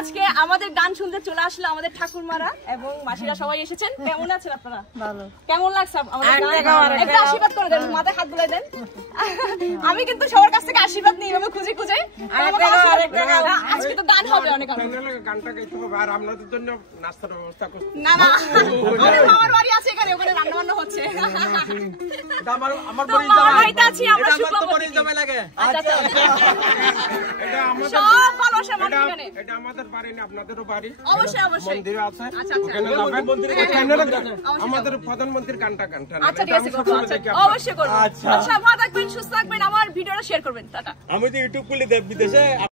আজকে আমাদের গান শুনতে চলে আসলো আমাদের ঠাকুরমারা এবং মাসিরা সবাই এসেছেন। কেমন আছেন আপনারা? ভালো। কেমন লাগছে আমাদের গান? একটা আশীর্বাদ করে দেন, মাথায় হাত বুলাই দেন। আমি কিন্তু সবার কাছ থেকে আশীর্বাদ নিই এভাবে খুঁজে খুঁজে। আজকে তো গান হবে অনেক। গানটা গাইতে হবে আর আপনাদের জন্য নাস্তার ব্যবস্থা করতে। না না, আমার বাড়ি আছে এখানে, ওখানে রান্না বান্না হচ্ছে। আমার বাড়িতে আছি আমরা, শুক্রবার জমে লাগে। আচ্ছা এটা আমাদের সব ভালোবাসা মানুষ এখানে। এটা আমাদের বাড়ি না, আপনাদেরও বাড়ি। অবশ্যই অবশ্যই মন্দির আছে, আচ্ছা ওখানে যাবেন। আমাদের প্রধানমন্ত্রীর গানটা আচ্ছা ঠিক আছে, অবশ্যই করব। আচ্ছা ভালো থাকবেন, সুস্থ থাকবেন, আমার ভিডিওটা শেয়ার করবেন। টাটা। আমি তো ইউটিউব খুলে দেব বিদেশে।